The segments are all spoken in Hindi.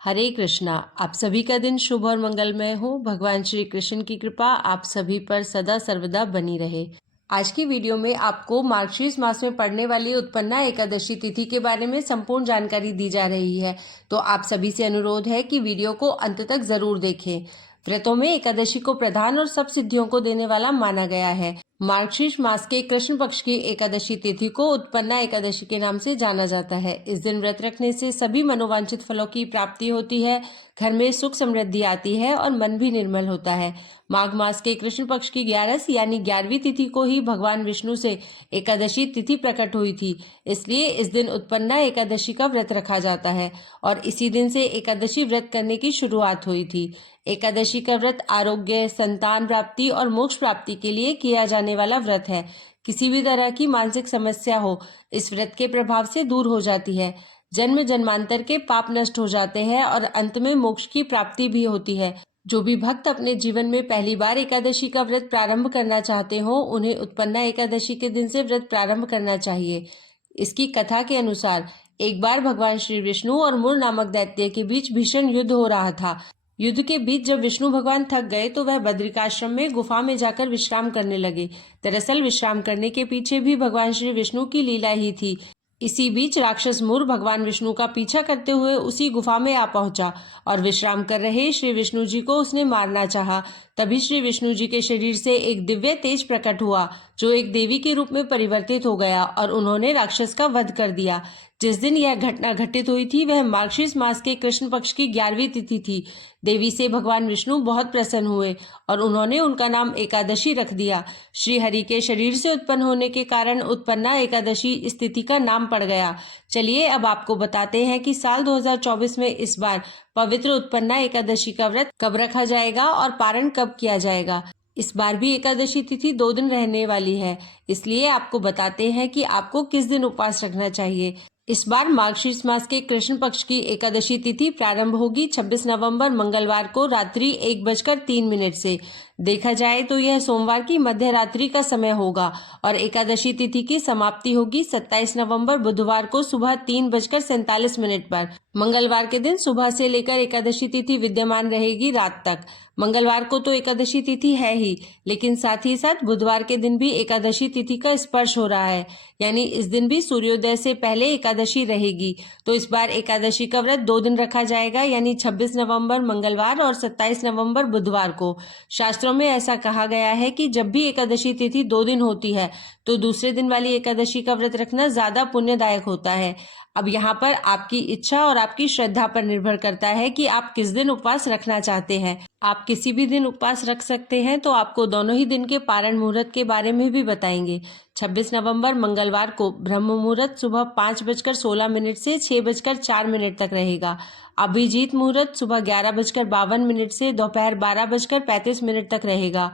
हरे कृष्णा। आप सभी का दिन शुभ और मंगलमय हो। भगवान श्री कृष्ण की कृपा आप सभी पर सदा सर्वदा बनी रहे। आज की वीडियो में आपको मार्गशीर्ष मास में पड़ने वाली उत्पन्ना एकादशी तिथि के बारे में संपूर्ण जानकारी दी जा रही है, तो आप सभी से अनुरोध है कि वीडियो को अंत तक जरूर देखें। व्रतों में एकादशी को प्रधान और सब सिद्धियों को देने वाला माना गया है। मार्गशीर्ष मास के कृष्ण पक्ष की एकादशी तिथि को उत्पन्ना एकादशी के नाम से जाना जाता है। इस दिन व्रत रखने से सभी मनोवांछित फलों की प्राप्ति होती है, घर में सुख समृद्धि आती है और मन भी निर्मल होता है। माघ मास के कृष्ण पक्ष की 11 यानी 11वीं तिथि को ही भगवान विष्णु से एकादशी तिथि प्रकट हुई थी, इसलिए इस दिन उत्पन्ना एकादशी का व्रत रखा जाता है और इसी दिन से एकादशी व्रत करने की शुरुआत हुई थी। एकादशी का व्रत आरोग्य, संतान प्राप्ति और मोक्ष प्राप्ति के लिए किया जाने वाला व्रत है। किसी भी तरह की मानसिक समस्या हो, इस व्रत के प्रभाव से दूर हो जाती है। जन्म जन्मांतर के पाप नष्ट हो जाते हैं और अंत में मोक्ष की प्राप्ति भी होती है। जो भी भक्त अपने जीवन में पहली बार एकादशी का व्रत प्रारंभ करना चाहते हो, उन्हें उत्पन्ना एकादशी के दिन से व्रत प्रारंभ करना चाहिए। इसकी कथा के अनुसार एक बार भगवान श्री विष्णु और मुर नामक दैत्य के बीच भीषण युद्ध हो रहा था। युद्ध के बीच जब विष्णु भगवान थक गए तो वह बद्रिकाश्रम में गुफा में जाकर विश्राम करने लगे। दरअसल विश्राम करने के पीछे भी भगवान श्री विष्णु की लीला ही थी। इसी बीच राक्षस मुर भगवान विष्णु का पीछा करते हुए उसी गुफा में आ पहुंचा और विश्राम कर रहे श्री विष्णु जी को उसने मारना चाहा। तभी श्री विष्णु जी के शरीर से एक दिव्य तेज प्रकट हुआ, जो एक देवी के रूप में परिवर्तित हो गया और उन्होंने राक्षस का वध कर दिया। जिस दिन यह घटना घटित हुई थी वह मार्गशीर्ष मास के कृष्ण पक्ष की 11वीं तिथि थी। देवी से भगवान विष्णु बहुत प्रसन्न हुए और उन्होंने उनका नाम एकादशी रख दिया। श्री हरि के शरीर से उत्पन्न होने के कारण उत्पन्ना एकादशी इस तिथि का नाम पड़ गया। चलिए अब आपको बताते हैं कि साल 2024 में इस बार पवित्र उत्पन्ना एकादशी का व्रत कब रखा जाएगा और पारण कब किया जाएगा। इस बार भी एकादशी तिथि 2 दिन रहने वाली है, इसलिए आपको बताते हैं कि आपको किस दिन उपवास रखना चाहिए। इस बार मार्गशीर्ष मास के कृष्ण पक्ष की एकादशी तिथि प्रारंभ होगी 26 नवंबर मंगलवार को रात्रि 1:03 से। देखा जाए तो यह सोमवार की मध्य रात्रि का समय होगा और एकादशी तिथि की समाप्ति होगी 27 नवंबर बुधवार को सुबह 3:47 पर। मंगलवार के दिन सुबह से लेकर एकादशी तिथि विद्यमान रहेगी रात तक। मंगलवार को तो एकादशी तिथि है ही, लेकिन साथ ही साथ बुधवार के दिन भी एकादशी तिथि का स्पर्श हो रहा है, यानी इस दिन भी सूर्योदय से पहले एकादशी रहेगी। तो इस बार एकादशी का व्रत 2 दिन रखा जाएगा, यानी 26 नवंबर मंगलवार और 27 नवंबर बुधवार को। शास्त्रों में ऐसा कहा गया है कि जब भी एकादशी तिथि 2 दिन होती है तो दूसरे दिन वाली एकादशी का व्रत रखना ज्यादा पुण्यदायक होता है। अब यहाँ पर आपकी इच्छा और आपकी श्रद्धा पर निर्भर करता है कि आप किस दिन उपवास रखना चाहते हैं। आप किसी भी दिन उपवास रख सकते हैं, तो आपको दोनों ही दिन के पारण मुहूर्त के बारे में भी बताएंगे। 26 नवंबर मंगलवार को ब्रह्म मुहूर्त सुबह 5:16 से 6:04 तक रहेगा। अभिजीत मुहूर्त सुबह 11:52 से दोपहर 12:35 तक रहेगा।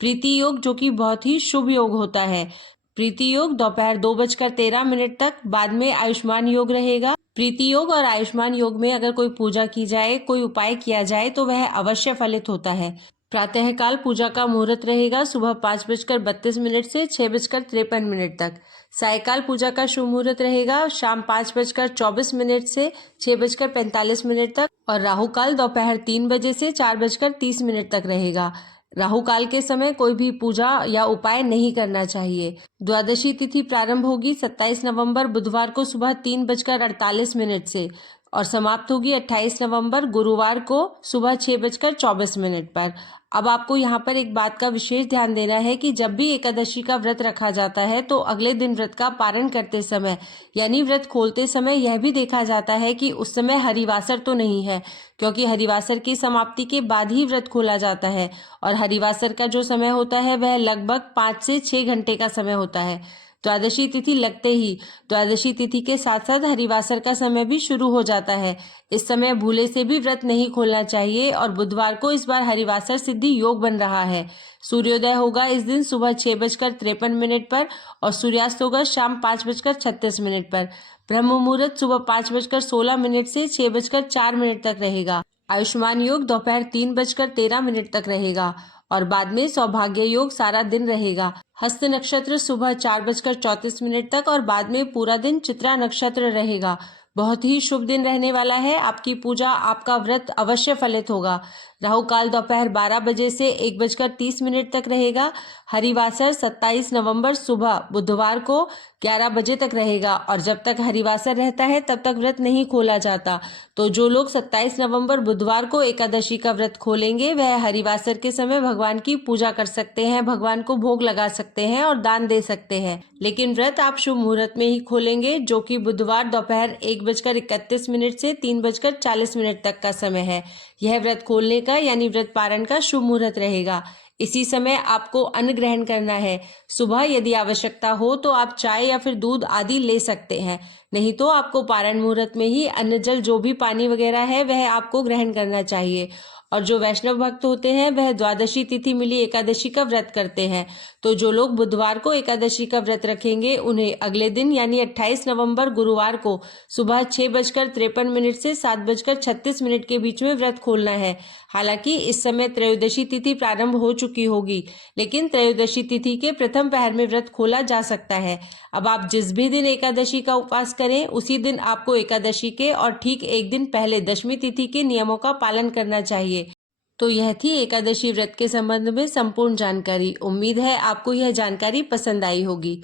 प्रीति योग, जो कि बहुत ही शुभ योग होता है, प्रीति योग दोपहर 2:13 तक। बाद में आयुष्मान योग रहेगा। प्रीति योग और आयुष्मान योग में अगर कोई पूजा की जाए, कोई उपाय किया जाए तो वह अवश्य फलित होता है। प्रातःकाल पूजा का मुहूर्त रहेगा सुबह 5:32 से 6:53 तक। सायकाल पूजा का शुभ मुहूर्त रहेगा शाम 5:24 से 6:45 तक और राहु काल दोपहर 3 बजे से 4:30 तक रहेगा। राहु काल के समय कोई भी पूजा या उपाय नहीं करना चाहिए। द्वादशी तिथि प्रारंभ होगी 27 नवंबर बुधवार को सुबह 3:48 से और समाप्त होगी 28 नवंबर गुरुवार को सुबह 6:24 पर। अब आपको यहाँ पर एक बात का विशेष ध्यान देना है कि जब भी एकादशी का व्रत रखा जाता है तो अगले दिन व्रत का पारण करते समय यानी व्रत खोलते समय यह भी देखा जाता है कि उस समय हरिवासर तो नहीं है, क्योंकि हरिवासर की समाप्ति के बाद ही व्रत खोला जाता है और हरिवासर का जो समय होता है वह लगभग 5 से 6 घंटे का समय होता है। द्वादशी तिथि लगते ही द्वादशी तिथि के साथ साथ हरिवासर का समय भी शुरू हो जाता है। इस समय भूले से भी व्रत नहीं खोलना चाहिए और बुधवार को इस बार हरिवासर सिद्धि योग बन रहा है। सूर्योदय होगा इस दिन सुबह 6:53 पर और सूर्यास्त होगा शाम 5:36 पर। ब्रह्म मुहूर्त सुबह 5:16 से 6:04 तक रहेगा। आयुष्मान योग दोपहर 3:13 तक रहेगा और बाद में सौभाग्य योग सारा दिन रहेगा। हस्त नक्षत्र सुबह 4:34 तक और बाद में पूरा दिन चित्रा नक्षत्र रहेगा। बहुत ही शुभ दिन रहने वाला है। आपकी पूजा, आपका व्रत अवश्य फलित होगा। राहु काल दोपहर 12 बजे से 1:30 तक रहेगा। हरिवासर 27 नवंबर सुबह बुधवार को 11 बजे तक रहेगा और जब तक हरिवासर रहता है तब तक व्रत नहीं खोला जाता। तो जो लोग 27 नवंबर बुधवार को एकादशी का व्रत खोलेंगे वह हरिवासर के समय भगवान की पूजा कर सकते हैं, भगवान को भोग लगा सकते हैं और दान दे सकते हैं। लेकिन व्रत आप शुभ मुहूर्त में ही खोलेंगे, जो कि बुधवार दोपहर 1:31 से 3:40 तक का समय है। यह व्रत खोलने का यानी व्रत पारण का शुभ मुहूर्त रहेगा। इसी समय आपको अन्न ग्रहण करना है। सुबह यदि आवश्यकता हो तो आप चाय या फिर दूध आदि ले सकते हैं, नहीं तो आपको पारण मुहूर्त में ही अन्न जल जो भी पानी वगैरह है वह आपको ग्रहण करना चाहिए। और जो वैष्णव भक्त होते हैं वह द्वादशी तिथि मिली एकादशी का व्रत करते हैं। तो जो लोग बुधवार को एकादशी का व्रत रखेंगे उन्हें अगले दिन यानी 28 नवंबर गुरुवार को सुबह 6:53 से 7:36 के बीच में व्रत खोलना है। हालांकि इस समय त्रयोदशी तिथि प्रारंभ हो चुकी होगी, लेकिन त्रयोदशी तिथि के प्रथम पहर में व्रत खोला जा सकता है। अब आप जिस भी दिन एकादशी का उपवास करें उसी दिन आपको एकादशी के और ठीक एक दिन पहले दशमी तिथि के नियमों का पालन करना चाहिए। तो यह थी एकादशी व्रत के संबंध में संपूर्ण जानकारी। उम्मीद है आपको यह जानकारी पसंद आई होगी।